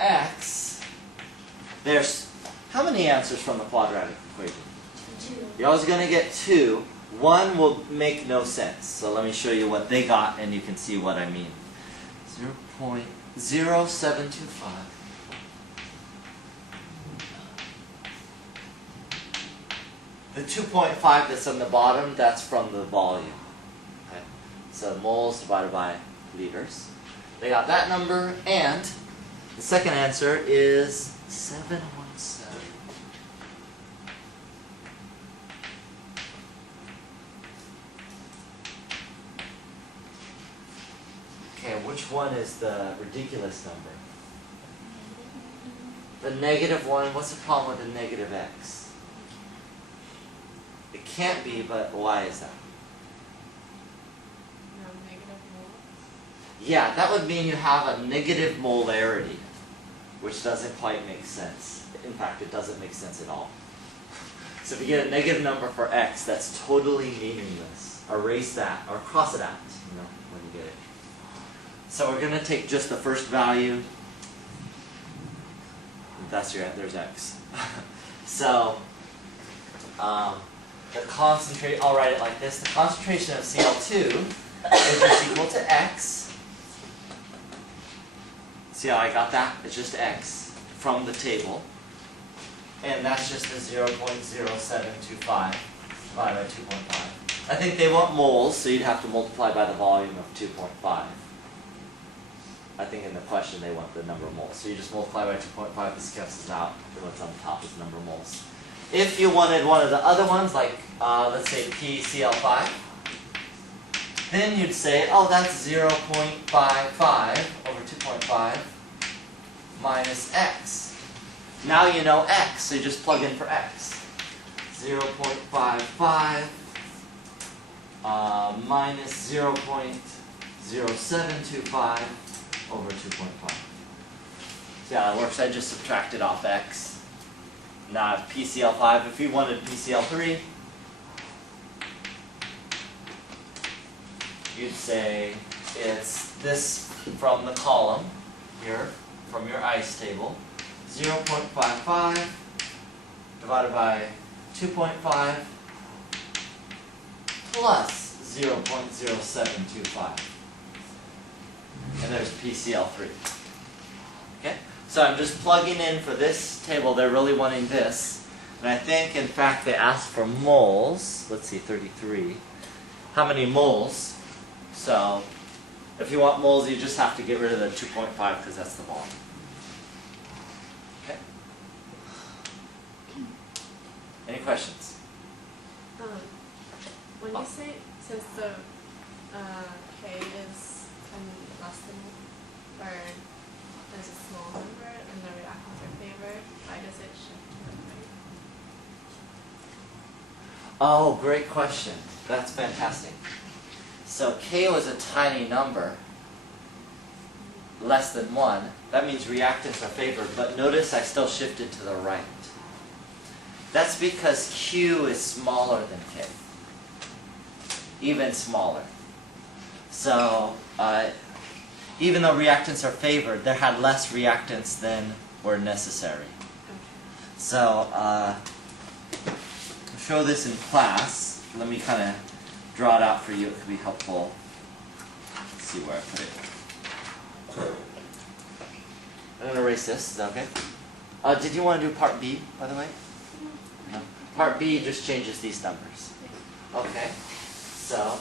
x, there's how many answers from the quadratic equation? 2. You're always going to get 2. 1 will make no sense. So let me show you what they got and you can see what I mean. 0.0725. The 2.5 that's on the bottom, that's from the volume. Okay? So moles divided by liters. They got that number, and the second answer is 717. Okay, which one is the ridiculous number? The negative one. What's the problem with the negative x? It can't be, but why is that? No, negative moles. Yeah, that would mean you have a negative molarity, which doesn't quite make sense. In fact, it doesn't make sense at all. So if you get a negative number for x, that's totally meaningless. Erase that, or cross it out, when you get it. So we're going to take just the first value. That's there's x. So, the concentrate, I'll write it like this. The concentration of Cl2 is just equal to x. See how I got that? It's just x from the table. And that's just the 0.0725 divided by 2.5. I think they want moles, so you'd have to multiply by the volume of 2.5. I think in the question they want the number of moles. So you just multiply by 2.5, this cancels out, and what's on top is the number of moles. If you wanted one of the other ones, like let's say PCl5, then you'd say, oh, that's 0.55 over 2.5 minus x. Now you know x, so you just plug in for x. 0.55 minus 0.0725 over 2.5. So yeah, that works. I just subtracted off x. Now I have PCl5. If you wanted PCl3, you'd say it's this from the column here, from your ICE table, 0.55 divided by 2.5 plus 0.0725. And there's PCl3. Okay? So I'm just plugging in for this table. They're really wanting this. And I think, in fact, they asked for moles. Let's see, 33. How many moles? So if you want moles, you just have to get rid of the 2.5 because that's the volume. Okay? Any questions? When you say, since the K is less than, or there's a small number and the reactants are favored, why does it shift to the right? Oh, great question. That's fantastic. So K was a tiny number, less than 1. That means reactants are favored, but notice I still shifted to the right. That's because Q is smaller than K. Even smaller. So, even though reactants are favored, there had less reactants than were necessary. Okay. So, I'll show this in class. Let me kind of draw it out for you. It could be helpful. Let's see where I put it. I'm going to erase this. Is that okay? Did you want to do part B, by the way? No. Part B just changes these numbers. Okay. So,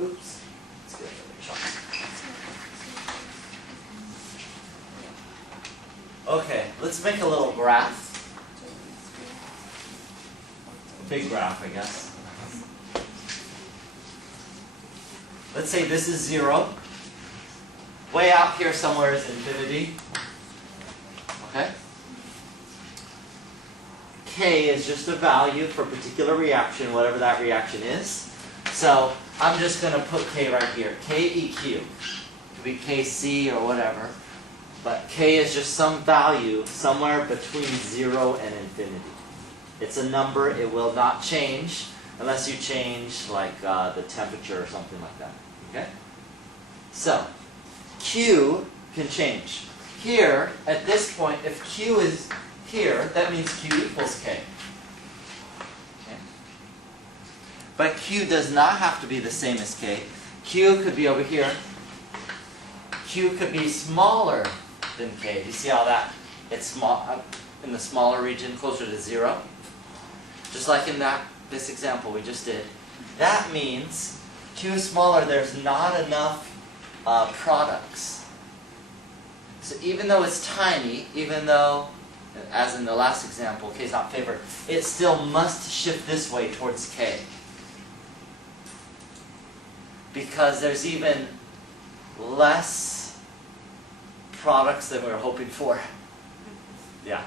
oops. Let's get another shot. Okay, let's make a little graph. A big graph, I guess. Let's say this is 0. Way out here somewhere is infinity. Okay? K is just a value for a particular reaction, whatever that reaction is. So I'm just going to put K right here. KEQ. It could be KC or whatever. But K is just some value somewhere between 0 and infinity. It's a number, it will not change unless you change like the temperature or something like that. Okay? So, Q can change. Here, at this point, if Q is here, that means Q equals K. Okay? But Q does not have to be the same as K. Q could be over here. Q could be smaller than K. Do you see how that it's small in the smaller region, closer to 0? Just like in this example we just did. That means Q is smaller, there's not enough products. So even though it's tiny, even though, as in the last example, K is not favored, it still must shift this way towards K. Because there's even less products than we were hoping for. Yeah.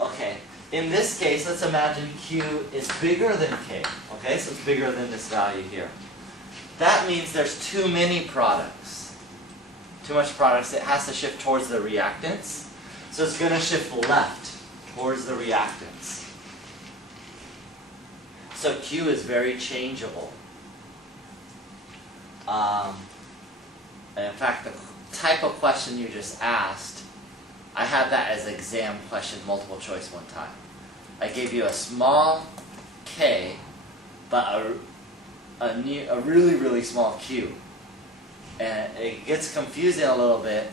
Okay. In this case, let's imagine Q is bigger than K. Okay, so it's bigger than this value here. That means there's too many products. Too much products. It has to shift towards the reactants. So it's going to shift left towards the reactants. So Q is very changeable. In fact, the type of question you just asked, I had that as an exam question, multiple choice one time. I gave you a small K, but a really, really small Q. And it gets confusing a little bit,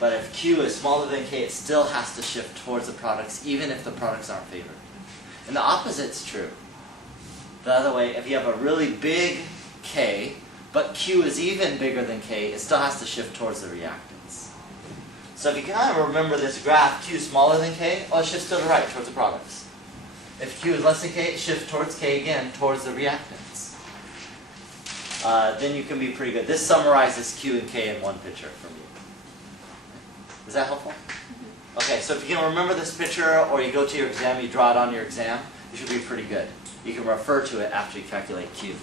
but if Q is smaller than K, it still has to shift towards the products, even if the products aren't favored. And the opposite's true. The other way, if you have a really big K, but Q is even bigger than K, it still has to shift towards the reactants. So if you kind of remember this graph, Q is smaller than K, well, it shifts to the right, towards the products. If Q is less than K, it shifts towards K again, towards the reactants. Then you can be pretty good. This summarizes Q and K in one picture for me. Is that helpful? Okay, so if you can remember this picture, or you go to your exam, you draw it on your exam, you should be pretty good. You can refer to it after you calculate Q.